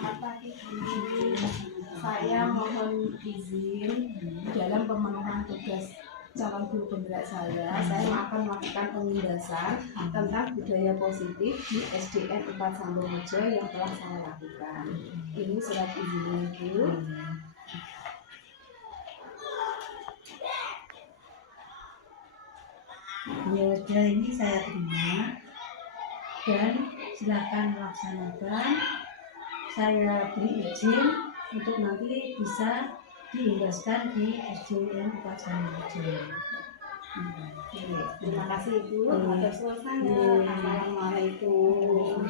Selamat pagi Bu. Saya mohon izin dalam pemenuhan tugas calon guru penggerak saya akan melakukan penindasan tentang budaya positif di SDN 4 Sambungrejo yang telah saya lakukan. Ini surat izinnya Bu. Ya, sudah ini saya terima dan silakan melaksanakan. Saya beri izin untuk nanti bisa diindaskan di SDN 4 Sambungrejo. Terima kasih Ibu. Atas suasana. Assalamualaikum.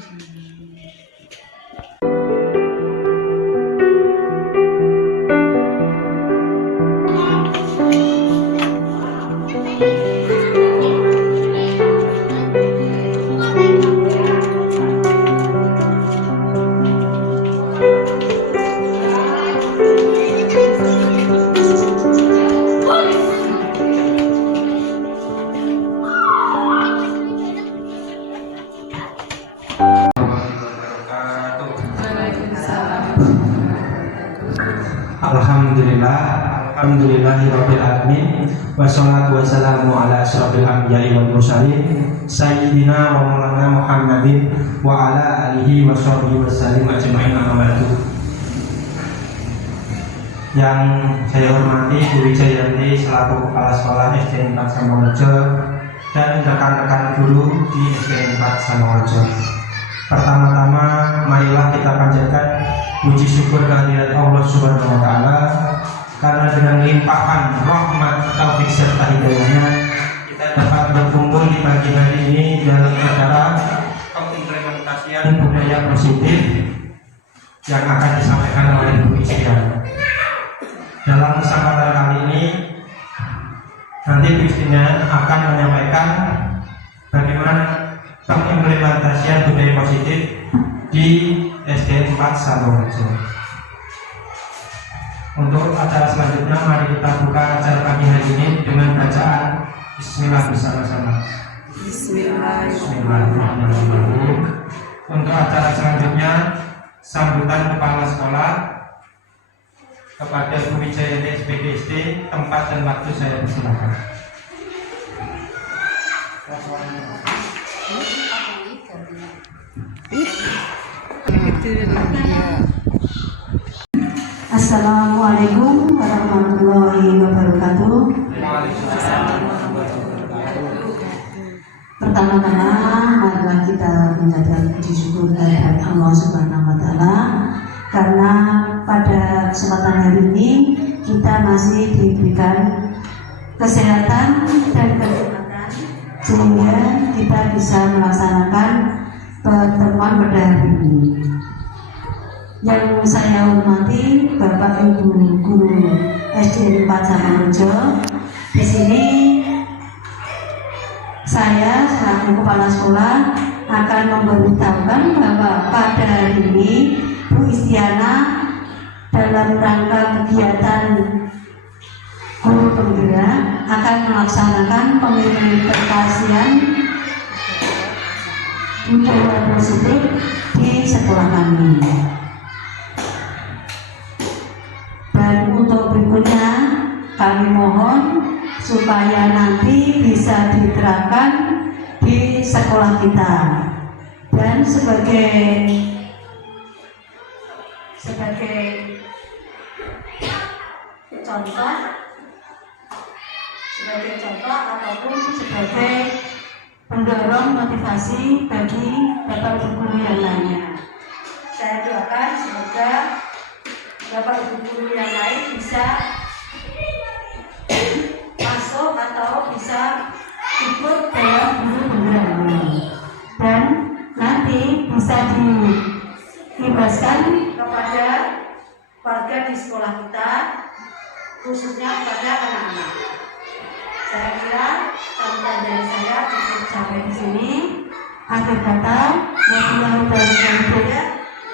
Alhamdulillahirabbil alamin wassalatu wassalamu ala asyrofil anbiya'i wal mursalin sayyidina wa maulana Muhammadin wa ala alihi wa sahbihi wasallim ajma'in amma ba'du. Yang saya hormati Bu Wijayanti selaku Kepala Sekolah SDN 4 Sambungrejo dan rekan-rekan guru di SDN 4 Sambungrejo. Pertama-tama marilah kita panjatkan puji syukur kehadirat Allah Subhanahu wa taala karena dengan limpahan rahmat, taufik serta hidayahnya kita dapat berkumpul di pagi hari ini dalam acara pengimplementasian budaya positif yang akan disampaikan oleh Bu Istiana. Dalam kesempatan kali ini nanti Bu Istiana akan menyampaikan bagaimana pengimplementasian budaya positif di SDN 4 Sambungrejo. Untuk acara selanjutnya, mari kita buka acara pagi hari ini dengan bacaan Bismillah bersama-sama. Bismillahirrahmanirrahim. Untuk acara selanjutnya, sambutan kepala sekolah kepada Bu Wijayanti SPDSD, tempat dan waktu saya persilakan. Assalamualaikum warahmatullahi wabarakatuh. Pertama-tama marilah kita menjadikan puji syukur kehadirat Allah Subhanahu wa taala karena pada kesempatan hari ini kita masih diberikan kesehatan dan kesempatan sehingga kita bisa melaksanakan pertemuan pada hari ini. Yang saya hormati Bapak Ibu Guru SDN 4 Sambungrejo. Di sini saya selaku kepala sekolah akan memberitahukan bahwa pada hari ini Bu Istiana dalam rangka kegiatan guru penggerak akan melaksanakan pengimplementasian budaya positif di sekolah kami. Dan untuk berikutnya kami mohon supaya nanti bisa diterapkan di sekolah kita dan sebagai contoh ataupun sebagai pendorong motivasi bagi Bapak Ibu guru yang lainnya. Saya doakan semoga Bapak Ibu guru yang lain bisa masuk atau bisa ikut dalam guru penggerak dan nanti bisa diibaskan kepada warga di sekolah kita, khususnya kepada anak-anak. Saya kira sampai dari saya cukup sampai di sini. Akhir kata,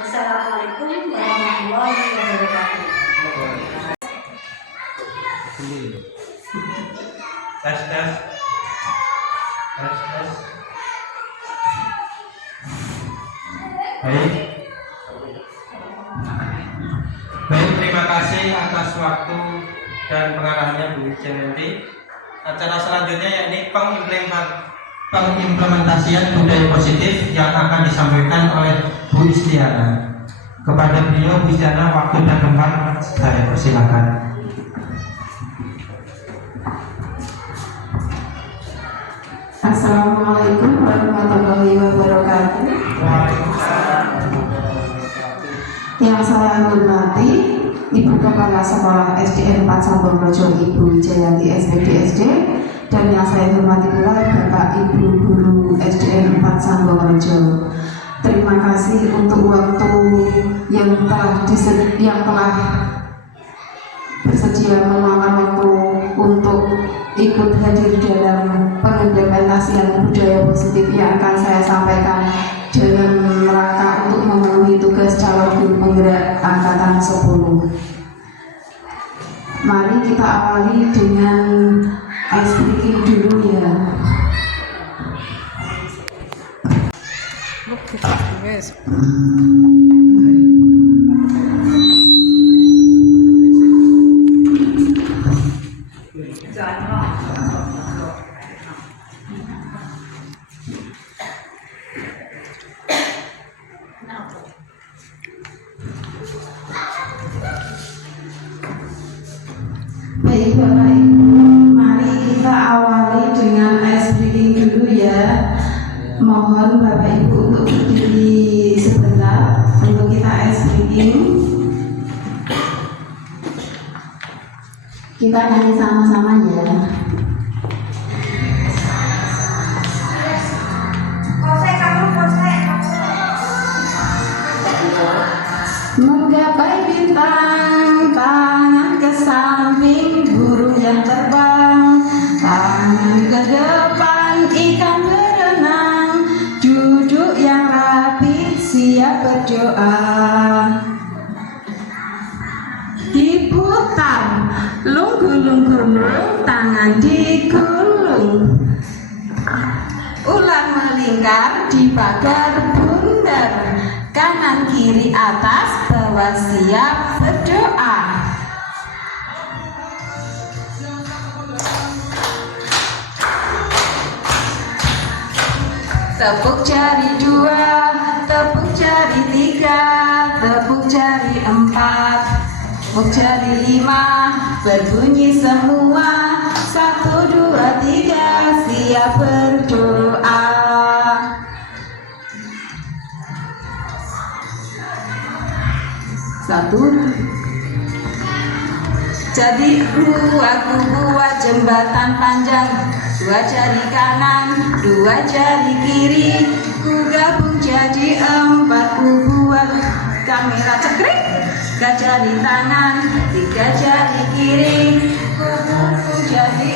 wassalamualaikum warahmatullahi wabarakatuh. Tes. Baik. kasih atas waktu dan pengarahannya Bu Wijayanti. Acara selanjutnya yakni pengimplementasian budaya positif yang akan disampaikan oleh Bu Istiana. Kepada beliau, Bu Istiana, waktu dan tempat saya persilakan. Assalamualaikum warahmatullahi wabarakatuh. Yang saya hormati Ibu Kepala Sekolah SD 4 Sambongrejo Ibu Wijayanti SPD SD, dan yang saya hormati pula Bapak Ibu Guru SDN 4 Sambongrejo. Terima kasih untuk waktu yang telah bersedia meluangkan waktu untuk ikut hadir dalam pengimplementasian budaya positif yang akan saya sampaikan dalam rangka untuk memenuhi tugas calon guru penggerak angkatan 10. Mari kita awali dengan ice breaking dulu ya. Baik Bapak Ibu, mari kita awali dengan ice breaking dulu ya. Mohon Bapak Ibu untuk berdiri sebentar untuk kita ice breaking. Kita nyanyi sama-sama ya. Menggapai bintang, tangan ke samping, burung yang terbang, tangan ke depan, ikan berenang, duduk yang rapi, siap berdoa. Diputar, gulung-gulung, tangan digulung, ular melingkar di pagar bundar, kanan kiri atas bawah siap berdoa. Tepuk jari 2, tepuk jari 3, tepuk jari 4, tepuk jari 5, berbunyi semua 1, 2, 3, siap berdoa. Satu. Jadi aku buat jembatan panjang, 2 jari kanan, 2 jari kiri, ku gabung jadi 4, ku buat kamera cekrik, 3 jari tangan, 3 jari kiri, ku gabung jadi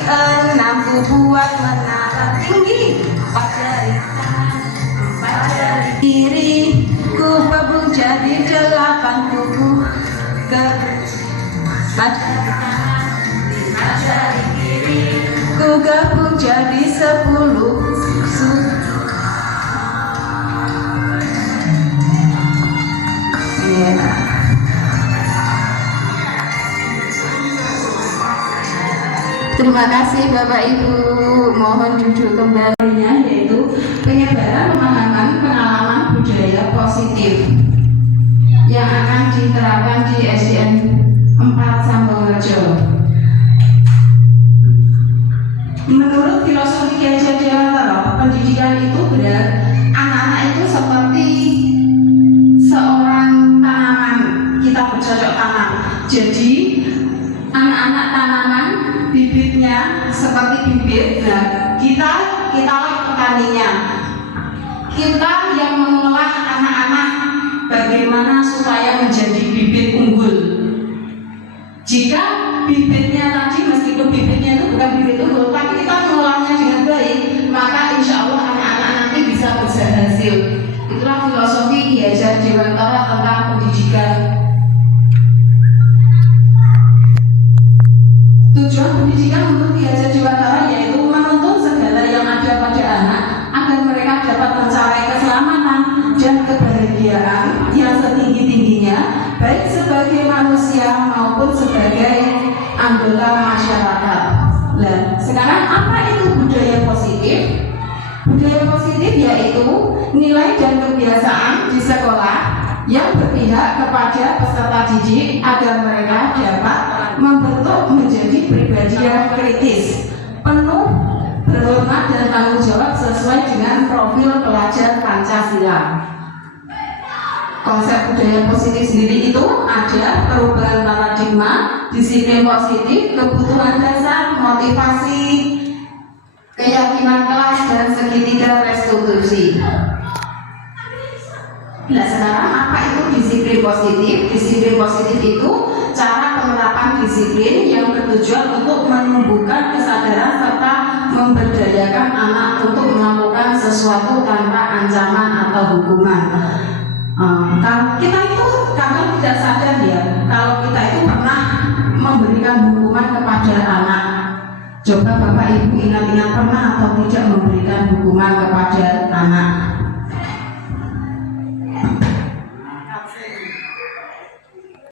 6, ku buat menara tinggi, 4 jari kanan, 4 jari kiri, ku gabung jadi 8, ku ke 4 jari kanan, 5 jari kiri, ku gabung jadi 10. Terima kasih Bapak Ibu, mohon duduk kembalinya, yaitu penyebaran pemahaman pengalaman budaya positif yang akan diterapkan di SDN 4 Sambongrejo. Menurut filosofi Ki Hajar Dewantara, pendidikan itu benar, anak-anak itu seperti seorang tanaman, kita bercocok tanam. Jadi anak-anak tanaman, bibitnya seperti bibit, nah kitalah petaninya. Kita yang mengolah anak-anak bagaimana supaya menjadi bibit unggul. Jika bibitnya tadi, meskipun bibitnya itu bukan bibit unggul, tapi kita mengolahnya dengan baik, maka insya Allah anak-anak nanti bisa berhasil. Itulah filosofi Ki Hajar Dewantara tentang pendidikan. Tujuan pendidikan untuk Ki Hajar Dewantara yaitu menuntun segala yang ada pada anak agar mereka dapat mencapai keselamatan dan kebahagiaan yang setinggi-tingginya, baik sebagai manusia maupun kebiasaan di sekolah yang berpihak kepada peserta didik agar mereka dapat membentuk menjadi pribadi yang kritis, penuh berhormat dan tanggung jawab sesuai dengan profil pelajar Pancasila. Konsep budaya positif sendiri itu ada perubahan paradigma, disiplin positif, kebutuhan dasar, motivasi, keyakinan kelas, dan segitiga restitusi. Nah, sekarang apa itu disiplin positif? Disiplin positif itu cara penerapan disiplin yang bertujuan untuk menumbuhkan kesadaran serta memberdayakan anak untuk melakukan sesuatu tanpa ancaman atau hukuman. Kita itu kadang tidak sadar ya, kalau kita itu pernah memberikan hukuman kepada anak. Coba Bapak Ibu ingat-ingat pernah atau tidak memberikan hukuman kepada anak?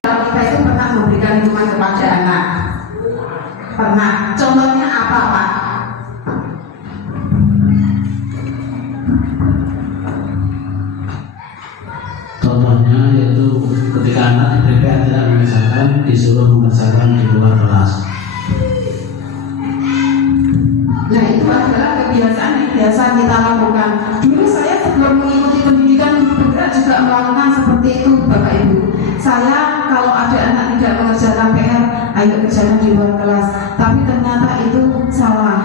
Kalau kita itu pernah memberikan hukuman kepada anak, pernah. Contohnya apa, Pak? Contohnya yaitu ketika anak di TPA tidak mengerjakan, disuruh mengerjakan di luar kelas. Nah, itu adalah kebiasaan yang biasa kita lakukan. Dulu saya sebelum mengikuti pendidikan bergerak juga melakukan seperti itu, Bapak Ibu. Saya kalau ada anak tidak mengerjakan PR, ayo kerjakan di luar kelas. Tapi ternyata itu salah,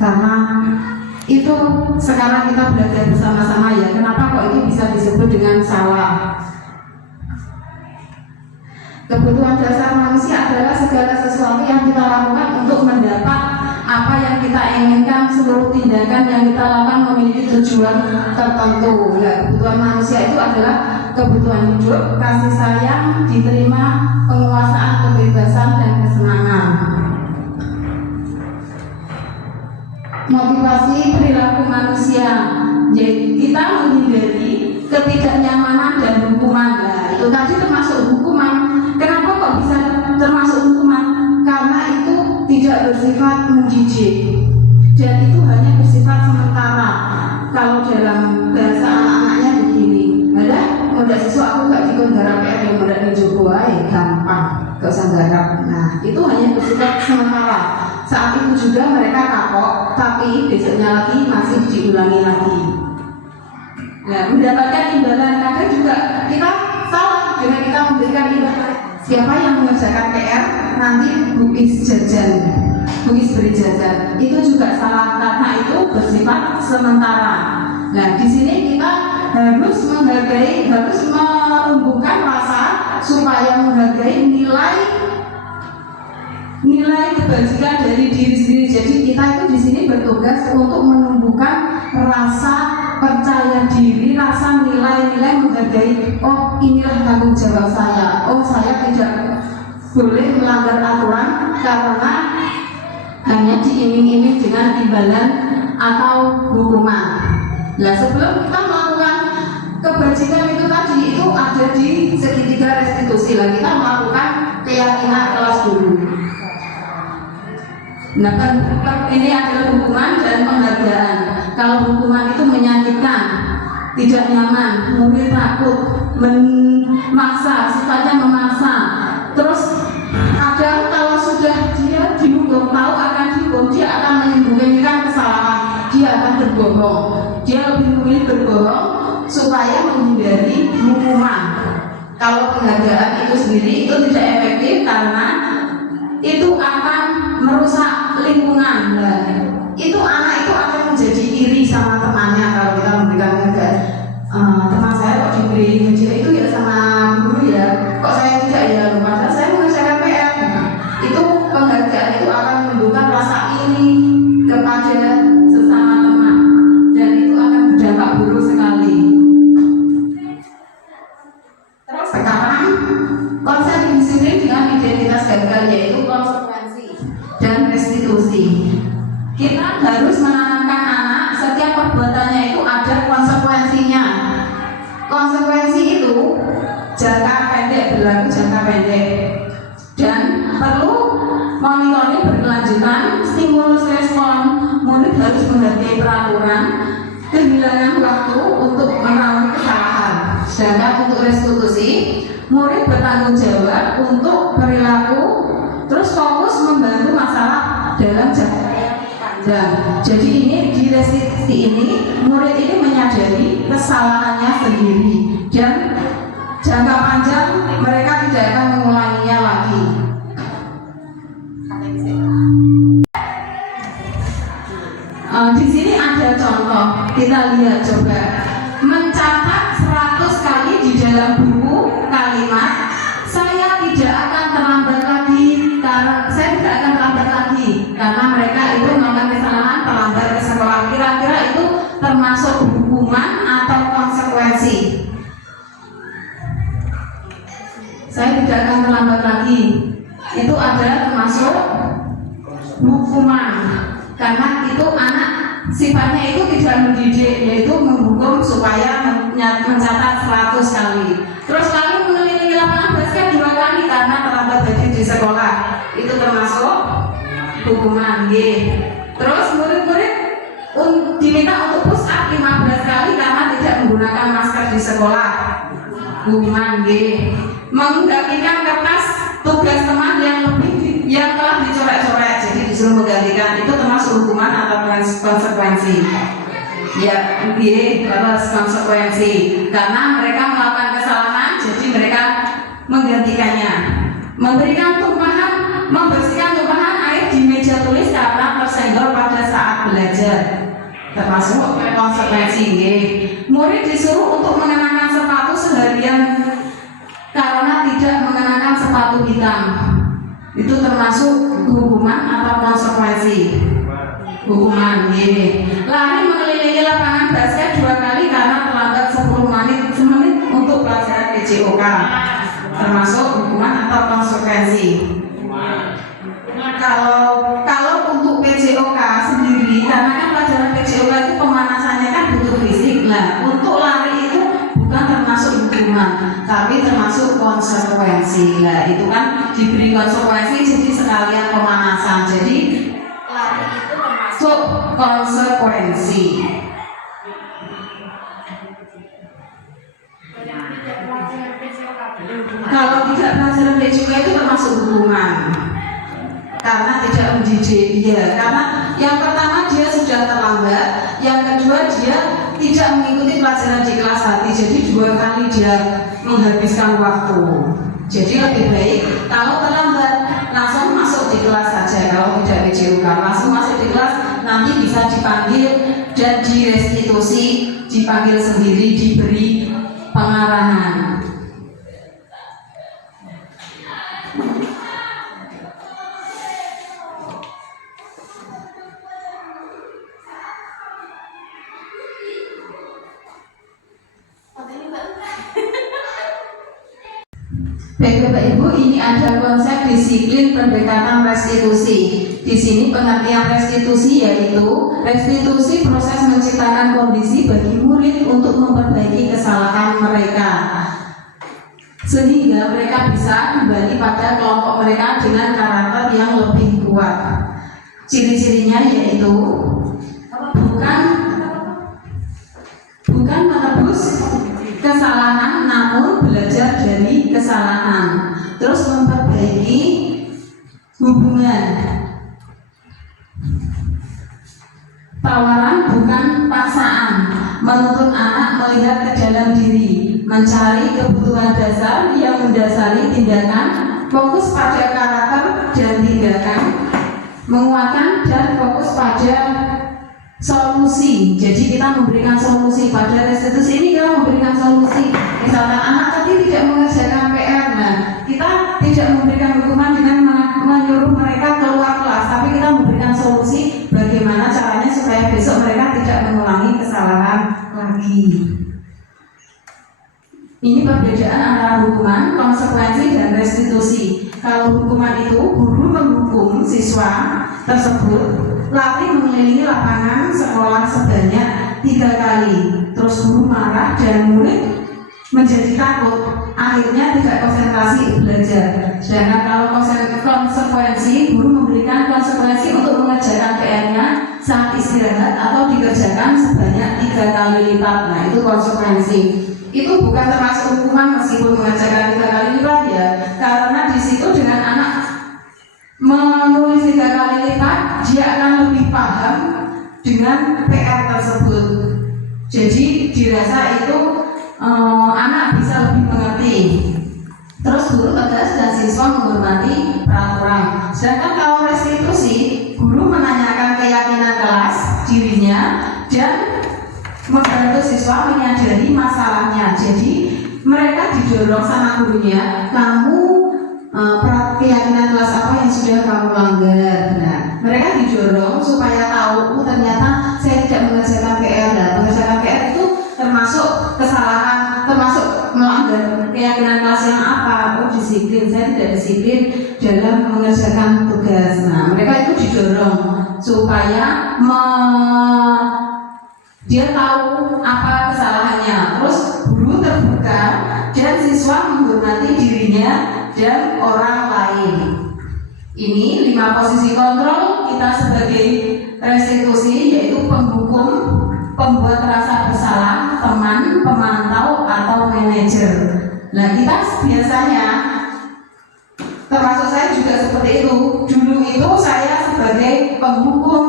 karena itu sekarang kita belajar bersama-sama ya. Kenapa kok itu bisa disebut dengan salah? Kebutuhan dasar manusia adalah segala sesuatu yang kita lakukan untuk mendapat apa yang kita inginkan. Seluruh tindakan yang kita lakukan memiliki tujuan tertentu. Nah, kebutuhan manusia itu adalah kebutuhan hidup, kasih sayang, diterima, penguasaan, kebebasan, dan kesenangan. Motivasi perilaku manusia, jadi kita menghindari ketidaknyamanan dan hukuman. Nah, itu tadi termasuk hukuman. Kenapa kok bisa termasuk hukuman? Karena itu tidak bersifat mendidik dan itu hanya bersifat sementara. Kalau dalam bahasa anak-anaknya begini, ada mudah siswa aku gak dikon garap PR yang mudah dijogo gampang, gak usah garap. Nah, itu hanya bersifat sementara. Saat itu juga mereka kapok, tapi besoknya lagi masih diulangi lagi. Nah, mendapatkan imbalan kadang juga kita salah dengan kita memberikan imbalan. Siapa yang mengerjakan PR nanti bukis jajan, bukis beri jajan, itu juga salah karena itu bersifat sementara. Nah, di sini kita harus menghargai, harus menumbuhkan rasa supaya menghargai nilai kebajikan dari diri sendiri. Jadi kita itu di sini bertugas untuk menumbuhkan rasa percaya diri, rasa nilai-nilai menghargai. Oh, inilah tanggung jawab saya. Oh, saya tidak boleh melanggar aturan karena hanya diiming-iming dengan imbalan atau hukuman. Nah, sebelum kita melakukan kebajikan itu tadi itu ada di segitiga restitusi. Lah, kita melakukan keyakinan kelas dulu. Nah, ini adalah hukuman dan penghargaan. Kalau hukuman itu menyakitkan, tidak nyaman, murid takut, memaksa, sifatnya memaksa. Terus kadang kalau sudah dia dihukum, tahu akan dihukum, dia akan menyembunyikan kesalahan, dia akan berbohong. Dia lebih memilih berbohong supaya menghindari hukuman. Kalau penghargaan itu sendiri itu tidak efektif karena itu akan merusak lingkungan. Nah, itu anak itu akan menjadi iri sama temannya kalau kita memberikan penghargaan. Teman saya kok diberi hadiah itu ya sama guru ya, kok saya tidak ya, padahal saya mengerjakan PR. Itu penghargaan itu akan menimbulkan rasa iri kepada sesama teman dan itu akan berdampak buruk sekali. Terus sekarang konsep disiplin dengan identitas gagal yaitu konsekuensi dan restitusi. Kita harus menanamkan anak setiap perbuatannya itu ada konsekuensinya. Konsekuensi itu jangka pendek, berlaku jangka pendek dan perlu monitoring berkelanjutan, stimulus respon. Murid harus menghargai peraturan, kehilangan waktu untuk merawat Sedangkan untuk restitusi, murid bertanggung jawab untuk perilaku, terus fokus membantu masalah dalam jangka panjang. Jadi ini di restitusi ini, murid ini menyadari kesalahannya sendiri dan jangka panjang mereka tidak akan mengulanginya lagi. Di sini ada contoh, kita lihat coba. Mencatat 100 kali di dalam buku kalimat, saya tidak akan terlambat lagi, karena mereka itu melakukan kesalahan terlambat ke sekolah. Kira-kira itu termasuk hukuman atau konsekuensi? Saya tidak akan terlambat lagi, itu adalah termasuk hukuman, karena itu anak sifatnya itu tidak mendidik, yaitu menghukum supaya mencatat 100 kali. Terus lalu mengelilingi lapangan basket 2 kali karena terlambat belajar di sekolah, itu termasuk hukuman. Terus murid-murid diminta untuk push up 15 kali karena tidak menggunakan masker di sekolah, hukuman. Menggantikan kertas tugas teman yang telah dicoret-coret, jadi disuruh menggantikan, itu termasuk hukuman atau konsekuensi? Ya, terus konsekuensi karena mereka melakukan kesalahan, jadi mereka menggantikannya. Memberikan tumpahan, membersihkan tumpahan air di meja tulis karena tersenggol pada saat belajar, termasuk konsekuensi. Murid disuruh untuk mengenakan sepatu seharian karena tidak mengenakan sepatu hitam, itu termasuk hukuman atau konsekuensi? Hukuman. Lari mengelilingi lapangan basket 2 kali karena terlambat 10 menit untuk pelajaran PJOK, termasuk hukuman atau konsekuensi? Kalau untuk PJOK sendiri, karena kan pelajaran PJOK itu pemanasannya kan butuh fisik. Nah, untuk lari itu bukan termasuk hukuman, tapi termasuk konsekuensi. Nah, itu kan diberi konsekuensi, jadi sekalian pemanasan. Jadi lari itu termasuk konsekuensi. Kalau tidak pelajaran PJOK itu termasuk hukuman, karena tidak mendidik dia. Karena yang pertama dia sudah terlambat, yang kedua dia tidak mengikuti pelajaran di kelas hati, jadi 2 kali dia menghabiskan waktu. Jadi lebih baik kalau terlambat langsung masuk di kelas saja. Kalau tidak PJOK langsung masuk di kelas, nanti bisa dipanggil dan direstitusi, dipanggil sendiri, diberi pengarahan. Baik Bapak Ibu, ini ada konsep disiplin pendekatan restitusi. Di sini pengertian restitusi yaitu restitusi proses menciptakan kondisi bagi murid untuk memperbaiki kesalahan mereka, sehingga mereka bisa kembali pada kelompok mereka dengan karakter yang lebih kuat. Ciri-cirinya yaitu bukan menebus kesalahan, namun belajar dari kesalahan, terus memperbaiki hubungan. Tawaran bukan paksaan, menuntut anak melihat ke dalam diri, mencari kebutuhan dasar yang mendasari tindakan, fokus pada karakter dan tindakan, menguatkan dan fokus pada solusi. Jadi kita memberikan solusi. Pada restitusi ini kita memberikan solusi. Misalkan anak tadi tidak mengerjakan PR, nah kita tidak memberikan hukuman dengan menyuruh mereka keluar kelas, tapi kita memberikan solusi bagaimana caranya supaya besok mereka tidak mengulangi kesalahan lagi. Ini perbedaan antara hukuman, konsekuensi, dan restitusi. Kalau hukuman itu guru menghukum siswa tersebut lari mengelilingi lapangan sekolah sebanyak 3 kali, terus guru marah dan murid menjadi takut, akhirnya tidak konsentrasi belajar. Sedangkan kalau konsekuensi, guru memberikan konsekuensi untuk mengerjakan PR-nya saat istirahat atau dikerjakan sebanyak 3 kali lipat. Nah, itu konsekuensi. itu bukan termasuk hukuman meskipun mengerjakan 3 kali lipat ya, karena di situ dengan anak menulis 3 kali lipat dia akan lebih paham dengan PR tersebut. Jadi dirasa itu anak bisa lebih mengerti. Terus guru tegas dan siswa menghormati peraturan. Sedangkan kalau restitusi, guru menanyakan keyakinan kelas dirinya dan membantu siswa menyadari masalahnya. Jadi mereka didorong sama gurunya, kamu keyakinan kelas apa yang sudah kamu langgar. Nah, mereka didorong supaya tahu, ternyata saya tidak mengerjakan PR. Nah, mengerjakan PR itu termasuk kesalahan, termasuk melanggar keyakinan kelas yang apa? Oh, disiplin, saya tidak disiplin dalam mengerjakan tugas. Nah, mereka itu didorong supaya dia tahu apa kesalahannya. Terus guru terbuka dan siswa menghormati dirinya dan orang lain. Ini 5 posisi kontrol kita sebagai restitusi, yaitu penghukum, pembuat rasa bersalah, teman, pemantau, atau manajer. Nah, kita biasanya, termasuk saya juga seperti itu. Dulu itu saya sebagai penghukum,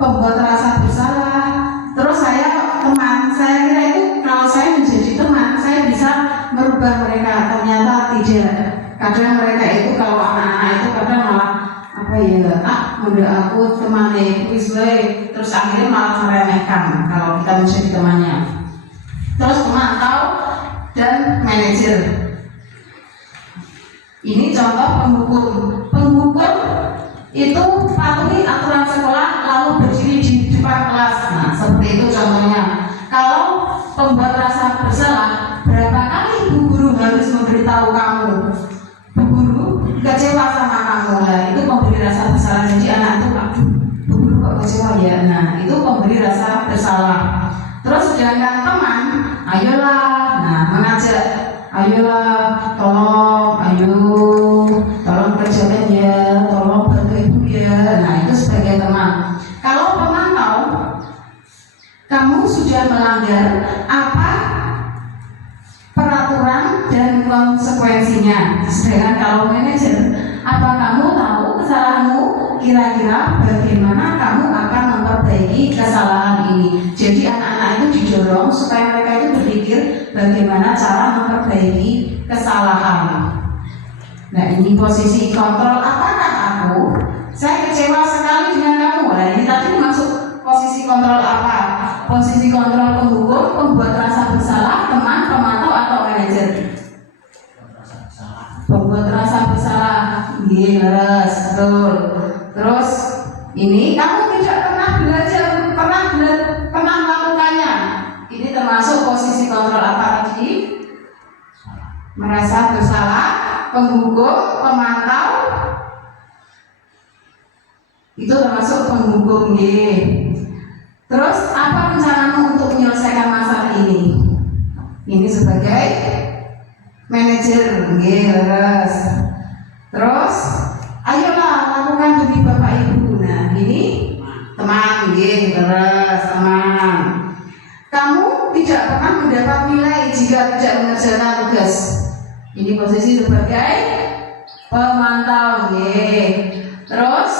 pembuat rasa bersalah. Terus saya teman, saya kira itu kalau saya menjadi teman, saya bisa merubah mereka. Ternyata tidak. Kadang mereka itu kalau anak-anak itu kadang malah apa ya, udah aku temannya terus akhirnya malah meremehkan kalau kita menjadi temannya. Terus pemantau dan manajer. Ini contoh penghukum. Penghukum itu patuhi aturan sekolah lalu berdiri di depan kelas. Nah, seperti itu contohnya. Kalau pembuat rasa bersalah, berapa kali bu guru harus memberitahu kamu? Bu guru kecewa sama kamu. Nah, itu pemberi rasa bersalah. Jadi anak itu, aduh, bu guru kok kecewa ya. Nah, itu pemberi rasa bersalah. Terus sedangkan teman, ayolah, nah mengajak, ayolah, tolong kerjakan ya, tolong bantu ibu ya. Nah, itu sebagai teman. Kalau pemantau, kamu sudah melanggar apa peraturan dan konsekuensinya. Sedangkan kalau manajer, apa kamu tahu kesalahanmu? Kira-kira bagaimana kamu akan memperbaiki kesalahan ini? Jadi anak-anak itu didorong supaya mereka itu berpikir bagaimana cara memperbaiki kesalahan. Nah, ini posisi kontrol. Apakah aku? Saya kecewa sekali dengan kamu. Nah, ini tadi masuk posisi kontrol apa? Posisi kontrol penghukum, pembuat rasa bersalah, teman, pemantau, atau manajer? Pembuat rasa bersalah. Yes, betul. Terus ini kamu tidak pernah belajar, pernah melakukannya. Ini termasuk posisi kontrol apa tadi? Merasa bersalah, penghukum, pemantau. Itu termasuk penghukum. Terus apa rencanamu untuk menyelesaikan masalah ini? Ini sebagai manajer. Terus ayolah lakukan demi bapak ibu. Nah, ini teman. Terus teman, kamu tidak pernah mendapat nilai jika tidak mengerjakan tugas. Ini posisi sebagai pemantau. Terus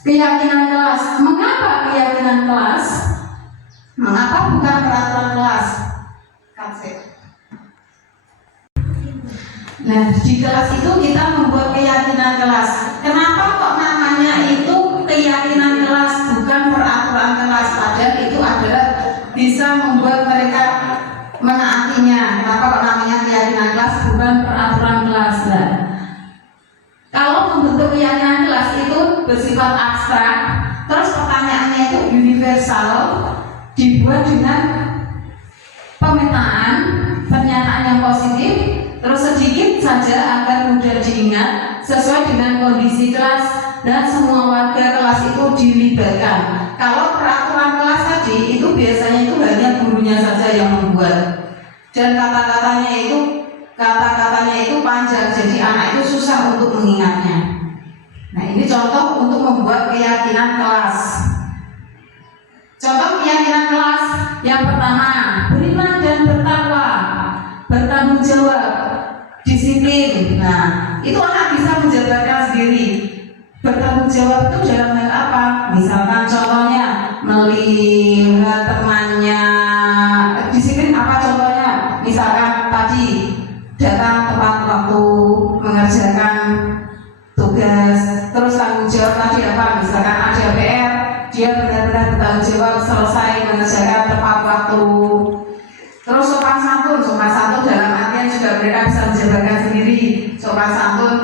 keyakinan kelas. Mengapa keyakinan kelas? Mengapa bukan peraturan kelas? Nah, di kelas itu kita membuat keyakinan kelas. Kenapa kok namanya itu keyakinan kelas, bukan peraturan kelas? Padahal itu adalah bisa membuat mereka menaatinya. Kenapa kok namanya keyakinan kelas, bukan peraturan kelas? Nah, kalau membentuk keyakinan kelas itu bersifat abstrak, terus pertanyaannya itu universal, dibuat dengan pemetaan, pernyataan yang positif, terus sedikit saja agar mudah diingat, sesuai dengan kondisi kelas dan semua warga kelas itu dilibatkan. Kalau peraturan kelas tadi itu biasanya itu hanya gurunya saja yang membuat, dan kata-katanya itu panjang, jadi anak itu susah untuk mengingatnya. Nah, ini contoh untuk membuat keyakinan kelas. Contoh keyakinan kelas yang pertama, beriman dan bertakwa. itu anak bisa menjabarkan sendiri. Bertanggung jawab itu dalam hal apa? Misalkan contohnya melihat temannya disiplin apa contohnya? Misalkan tadi datang tepat waktu mengerjakan tugas, terus tanggung jawab tadi apa? Misalkan ada PR, dia benar-benar bertanggung jawab selesai mengerjakan tepat waktu. Terus sopan santun dalam artian juga mereka bisa menjabarkan sendiri. Sopan santun,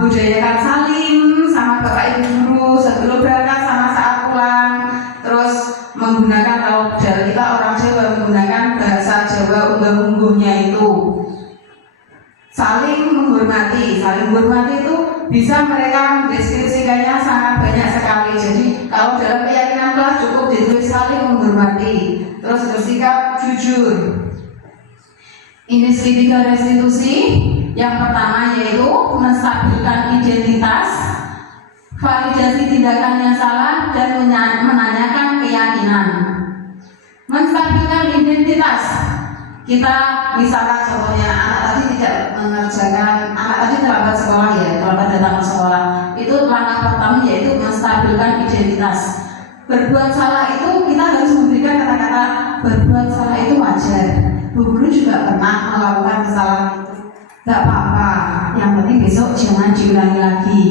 budayakan salim sama bapak ibu guru sebelum berangkat sama saat pulang. Terus menggunakan, kalau dari kita orang Jawa menggunakan bahasa Jawa unggah-ungguhnya itu saling menghormati itu bisa mereka mendeskripsikannya sangat banyak sekali. Jadi kalau dalam keyakinan kelas cukup ditulis saling menghormati. Terus bersikap jujur. Ini segitiga restitusi. Yang pertama yaitu menstabilkan identitas, validasi tindakan yang salah, dan menanyakan keyakinan. Menstabilkan identitas, kita misalkan contohnya anak tadi tidak mengerjakan, anak tadi terlambat sekolah ya, terlambat datang ke sekolah. Itu langkah pertama yaitu menstabilkan identitas. Berbuat salah itu kita harus memberikan kata-kata berbuat salah itu wajar. Bu guru juga pernah melakukan kesalahan itu, nggak apa-apa. Yang penting besok jangan diulangi lagi.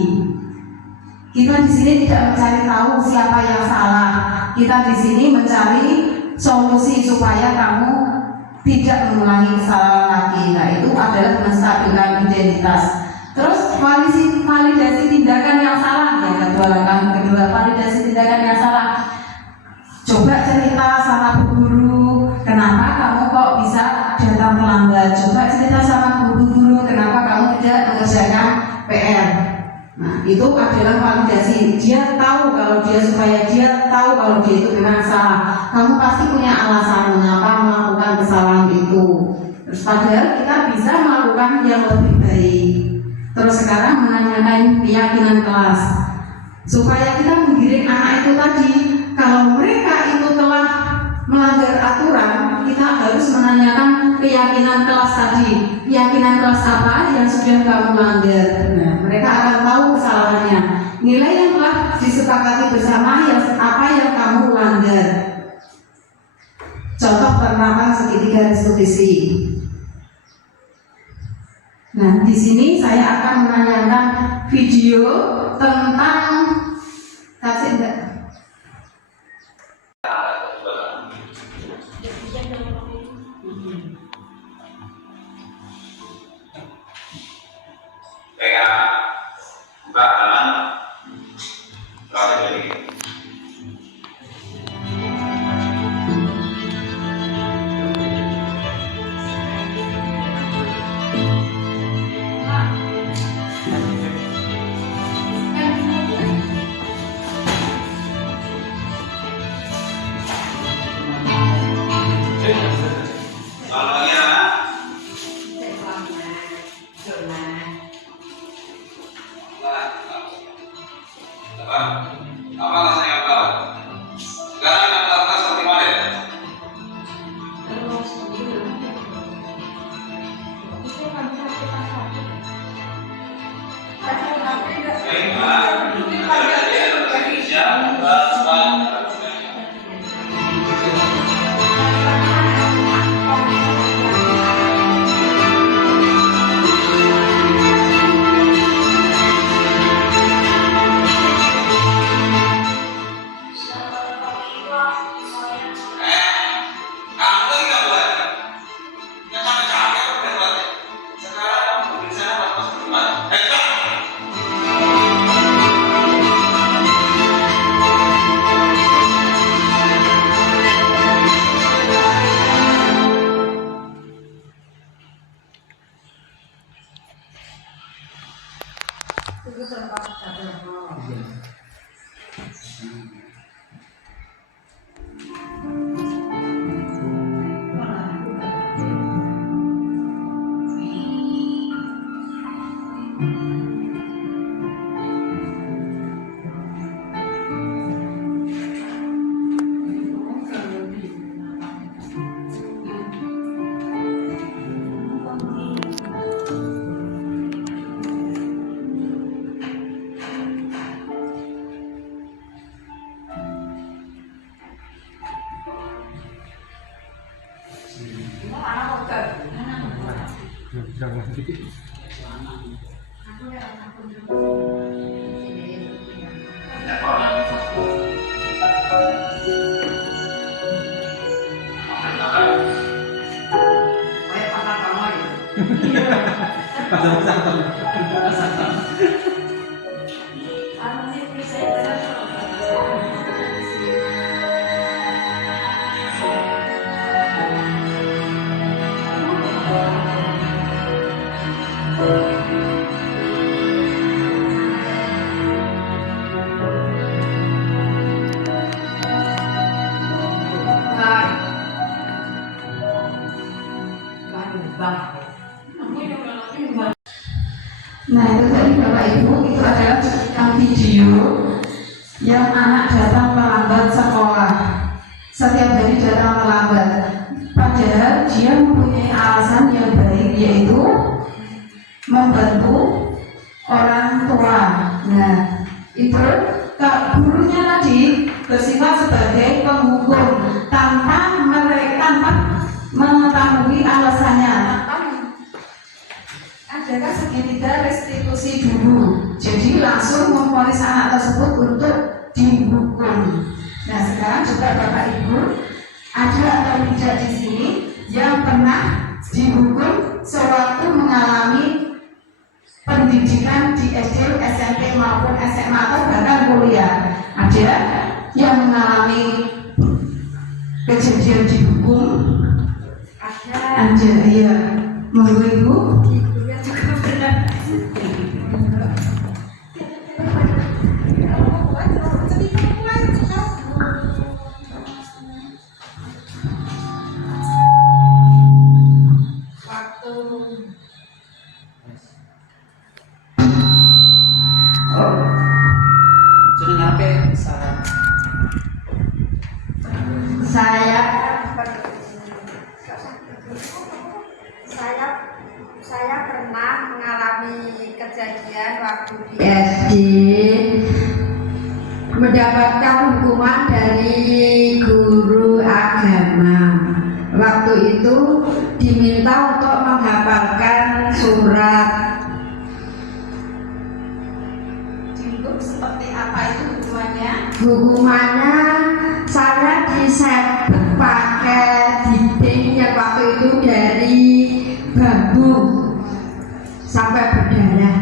Kita di sini tidak mencari tahu siapa yang salah. Kita di sini mencari solusi supaya kamu tidak mengulangi kesalahan lagi. Nah, itu adalah menstabilkan identitas. Terus validasi tindakan yang salah ya, kedua validasi tindakan yang salah. Coba cerita sama bu guru, kenapa kamu kok bisa datang terlambat. Coba cerita sama bu guru, kenapa kamu tidak mengerjakan PR. Nah, itu adalah validasi. Dia tahu kalau dia, supaya dia tahu kalau dia itu memang salah. Kamu pasti punya alasan mengapa melakukan kesalahan itu. Terus padahal kita bisa melakukan yang lebih baik. Terus sekarang menanyakan keyakinan kelas, supaya kita menggiring anak itu tadi. Kalau mereka itu telah melanggar aturan, kita harus menanyakan keyakinan kelas tadi. Keyakinan kelas apa yang sudah kamu langgar? Nah, mereka akan tahu kesalahannya. Nilai yang telah disepakati bersama yang apa yang kamu langgar. Contoh penerapan segitiga restitusi. Nah, di sini saya akan menanyakan video tentang kasih enggak? Buka halaman jadi. Apa rasanya apa? Sekarang yang melakukan seperti kemarin. Nah itu tadi Bapak Ibu, itu adalah cuplikan video yang anak datang terlambat sekolah. Setiap hari datang terlambat, padahal dia mempunyai alasan yang baik, yaitu membantu orang tua. Nah itu gurunya tadi bersifat sebagai penghukum tanpa mengetahui alasannya. Adakah segitiga restitusi dulu, jadi langsung memvonis anak tersebut untuk dihukum. Nah sekarang juga Bapak Ibu ada atau tidak di sini yang pernah dihukum sewaktu mengalami pendidikan di SD, SMP maupun SMA atau bahkan kuliah? Ada yang mengalami kejadian dihukum? Ada, ya. Monggo Ibu. Saya pernah mengalami kejadian waktu di SD, mendapatkan hukuman dari guru agama. Waktu itu diminta untuk menghafalkan surat. Dihukum seperti apa itu hukumannya? Hukumannya saya disebut pakai dinding yang waktu itu dari bambu sampai berdarah.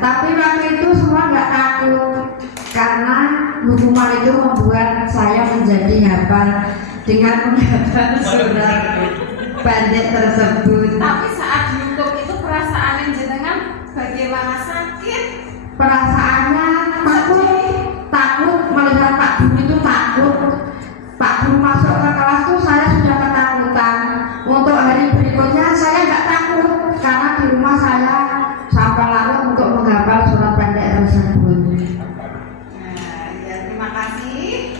Tapi waktu itu semua nggak takut karena hukuman itu membuat saya menjadi hafal dengan menghafal surat pendek tersebut. Tapi saat dihukum itu perasaan yang jenengan bagaimana? Sakit? Perasaannya takut melihat Pak Guru itu takut. Pak Guru masuk ke kelas itu saya sudah ketakutan. Untuk hari berikutnya saya nggak takut karena di rumah saya sampai larut untuk menghafal surat pendek tersebut. Nah, ya, terima kasih.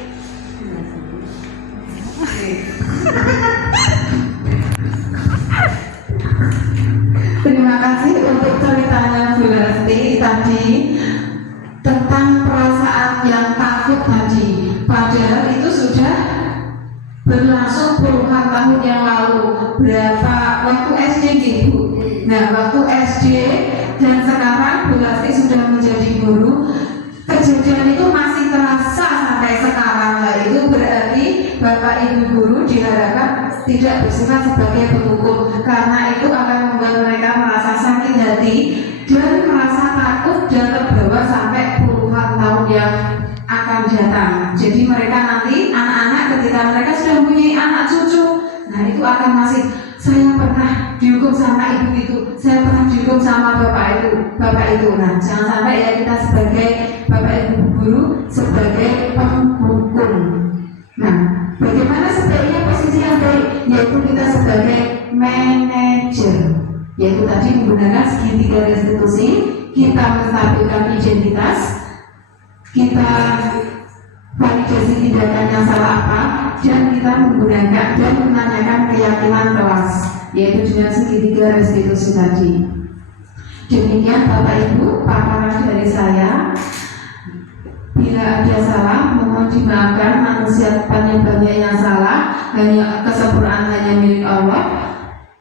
Terima kasih untuk ceritanya Bu Lesti tadi tentang perasaan yang takut tadi. Padahal itu sudah berlangsung puluhan tahun yang lalu. Berapa waktu SD gitu? Nah waktu SD dan sekarang Bu Lesti sudah menjadi guru. Kejadian itu masih terasa sampai sekarang. Nah itu berarti Bapak Ibu guru diharapkan tidak bersifat sebagai penghukum, karena itu akan membuat mereka merasa sakit hati dan merasa takut dan terbawa sampai puluhan tahun yang akan datang. Jadi mereka nanti anak-anak ketika mereka sudah mempunyai anak cucu, nah itu akan masih saya pernah dihukum sama ibu itu, saya pernah dihukum sama bapak itu. Nah jangan sampai ya kita sebagai bapak ibu guru sebagai penghukum. Nah bagaimana sebaiknya posisi yang baik, yaitu kita sebagai manajer, yaitu tadi menggunakan segitiga restitusi, kita menstabilkan identitas, kita validasi tindakan yang salah apa, dan kita menggunakan dan menanyakan keyakinan kelas, yaitu dengan segitiga restitusi tadi. Demikian Bapak Ibu paparan dari saya. Bila ada salah, mohon dimaafkan. Manusia banyak yang salah, hanya kesempurnaan hanya milik Allah.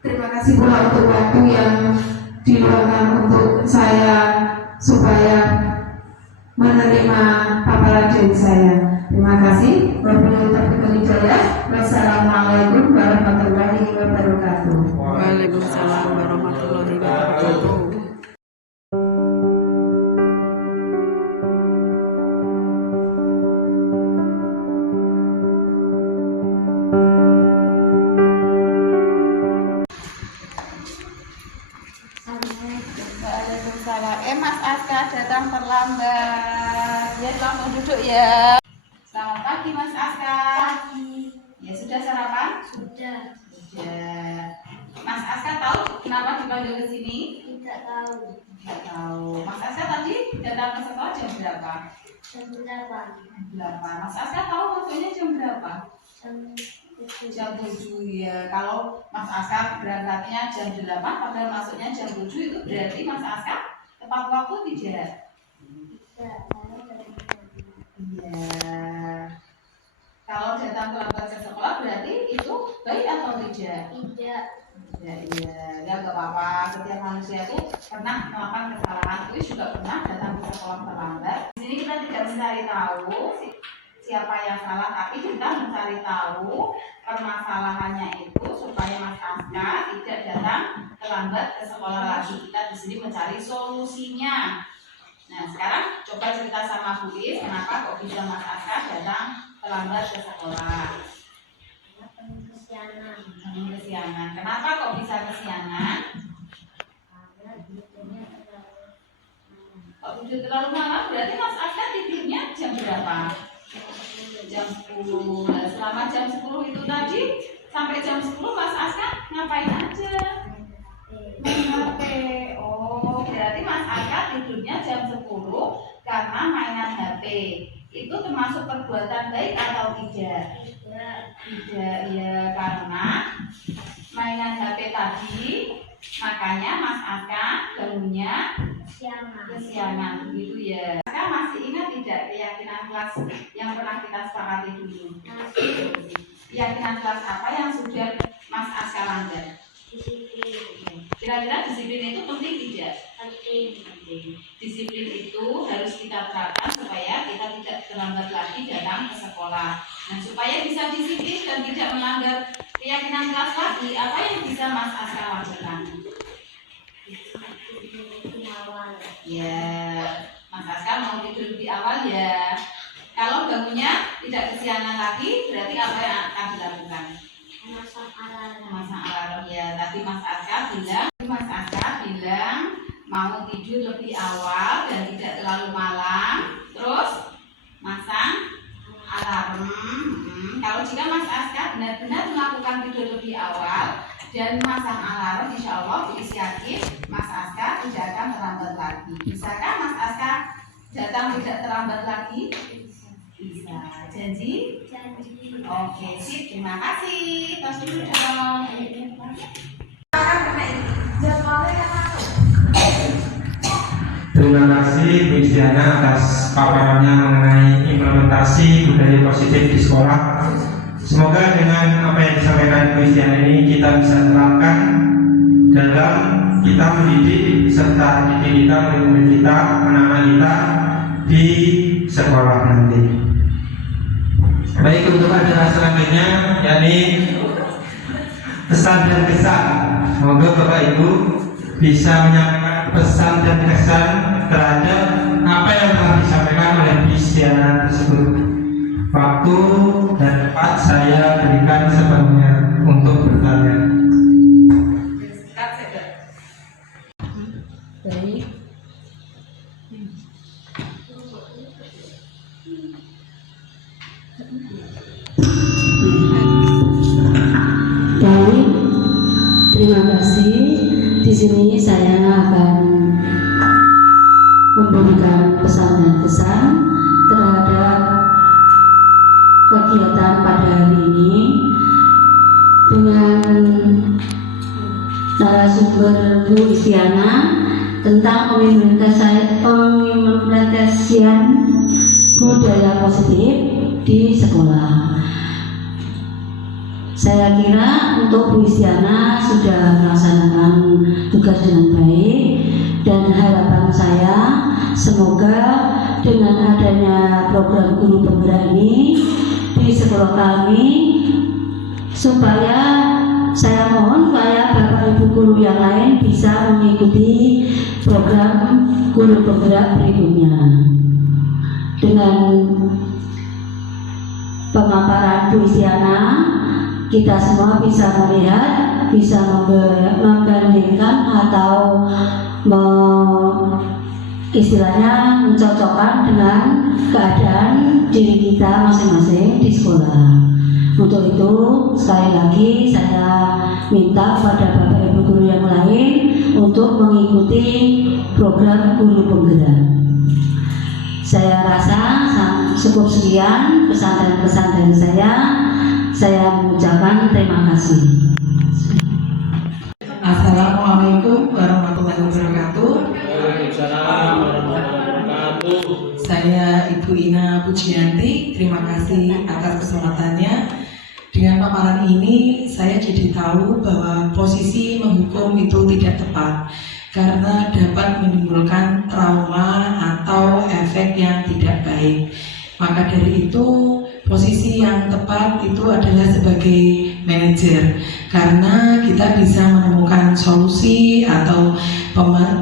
Terima kasih pula untuk waktu yang diluangkan untuk saya supaya menerima paparan dari saya. Terima kasih. Wabillahi taufiq wal hidayah. Wassalamualaikum warahmatullahi wabarakatuh. Waalaikumsalam warahmatullahi wabarakatuh. Waalaikumsalam. Mas Aska datang terlambat. Ya, langsung duduk ya. Selamat pagi Mas Aska. Ya, sudah sarapan? Sudah. Mas Aska tahu kenapa dipanggil ke sini? Tidak tahu. Mas Aska tadi datang ke sekolah jam berapa? Jam 8. Mas Aska tahu waktunya jam berapa? Jam 7 ya. Kalau Mas Aska berangkatnya jam 8 padahal masuknya jam 7, itu berarti Mas Aska tepat waktu tidak? Iya. Kalau datang terlambat ke sekolah berarti itu baik atau tidak? Tidak. Iya. Ya nggak apa-apa. Setiap manusia itu pernah melakukan kesalahan. Itu juga pernah datang ke sekolah terlambat. Di sini kita tidak mencari tahu siapa yang salah, tapi kita mencari tahu permasalahannya itu supaya Mas Aska tidak datang terlambat ke sekolah lagi. Kita di sini mencari solusinya. Nah, sekarang coba cerita sama Bu Is, kenapa kok bisa Mas Aska datang terlambat ke sekolah? Kesiangan. Kenapa kok bisa kesiangan? Kok tidur terlalu malam, berarti Mas Aska tidurnya jam berapa? Jam 10. Nah, selama jam 10 itu tadi sampai jam 10 Mas Aska ngapain aja? Main HP. Oh, berarti Mas Aska tidurnya jam 10 karena mainan HP. Itu termasuk perbuatan baik atau tidak? Tidak, ya, karena mainan HP tadi makanya Mas Aska bangunnya kesiangan gitu ya. Aska masih ingat tidak keyakinan kelas yang pernah kita sepakati dulu? Keyakinan kelas apa yang sudah Mas Aska langgar? Disiplin. Kira-kira disiplin itu penting tidak? Penting. Disiplin itu harus kita terapkan supaya kita tidak terlambat lagi datang ke sekolah. Nah, supaya bisa disiplin dan tidak melanggar keyakinan kelas lagi, apa yang bisa Mas Aska lakukan? Ya, Mas Aska mau tidur lebih awal ya. Kalau bangunnya tidak kesiangan lagi, berarti apa yang akan dilakukan? Memasang alarm ya. Tadi Mas Aska bilang mau tidur lebih awal dan tidak terlalu malam, terus masang alarm. Kalau jika Mas Aska benar-benar melakukan tidur lebih awal dan masang alarm, insya Allah Bu Is yakin Mas Aska tidak akan terlambat lagi. Bisakah Mas Aska datang tidak terlambat lagi? Bisa. Janji? Oke, sip. Terima kasih. Tos dulu dong. Terima kasih Bu Istiana atas paparannya mengenai implementasi budaya positif di sekolah. Semoga dengan apa yang disampaikan Bu Istiana ini kita bisa terapkan dalam kita mendidik serta didik kita, murid-murid kita, anak-anak kita di sekolah nanti. Baik, untuk acara selanjutnya yakni pesan dan kesan. Semoga Bapak Ibu bisa menyampaikan pesan dan kesan terhadap apa yang telah disampaikan oleh Bu Istiana tersebut. Waktu dan tempat saya berikan sepenuhnya untuk bertanya. Baik. Baik, terima kasih. Di sini saya akan memberikan pesan dan kesan terhadap kegiatan pada hari ini dengan narasumber Bu Istiana tentang pengimplementasian budaya positif di sekolah. Saya kira untuk Bu Istiana sudah melaksanakan tugas dengan baik, dan harapan saya semoga dengan adanya program guru penggerak ini di sekolah kami, supaya saya mohon supaya Bapak Ibu guru yang lain bisa mengikuti program guru penggerak berikutnya. Dengan pemaparan Bu Istiana, kita semua bisa melihat, bisa membandingkan atau istilahnya mencocokkan dengan keadaan diri kita masing-masing di sekolah. Untuk itu sekali lagi saya minta kepada Bapak Ibu guru yang lain untuk mengikuti program guru penggerak. Saya rasa cukup sekian pesan dari saya. Saya mengucapkan terima kasih. Assalamualaikum warahmatullahi wabarakatuh. Waalaikumsalam warahmatullahi wabarakatuh. Saya Ibu Ina Pujianti. Terima kasih atas kesempatannya. Dengan paparan ini saya jadi tahu bahwa posisi menghukum itu tidak tepat karena dapat menimbulkan trauma atau efek yang tidak baik. Maka dari itu posisi yang tepat itu adalah sebagai manajer, karena kita bisa menemukan solusi atau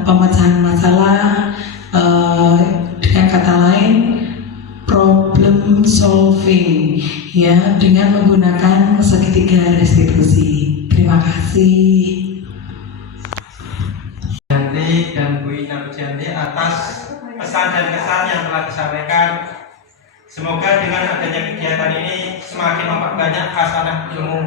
pemecahan masalah, dengan kata lain problem solving, ya, dengan menggunakan segitiga restitusi. Terima kasih. Dan Bu Ina Pujianti atas pesan dan kesan yang telah disampaikan. Semoga dengan adanya kegiatan ini semakin memperbanyak hasanah ilmu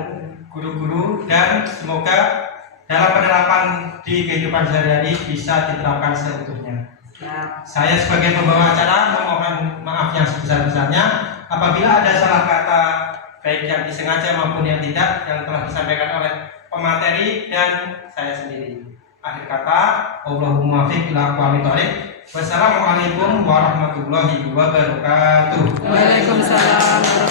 guru-guru, dan semoga dalam penerapan di kehidupan sehari-hari bisa diterapkan seutuhnya. Saya sebagai pembawa acara memohon maaf yang sebesar-besarnya apabila ada salah kata baik yang disengaja maupun yang tidak yang telah disampaikan oleh pemateri dan saya sendiri. Akhir kata, Allahumma fiq ila aqwamit thoriq. Wassalamualaikum warahmatullahi wabarakatuh. Waalaikumsalam.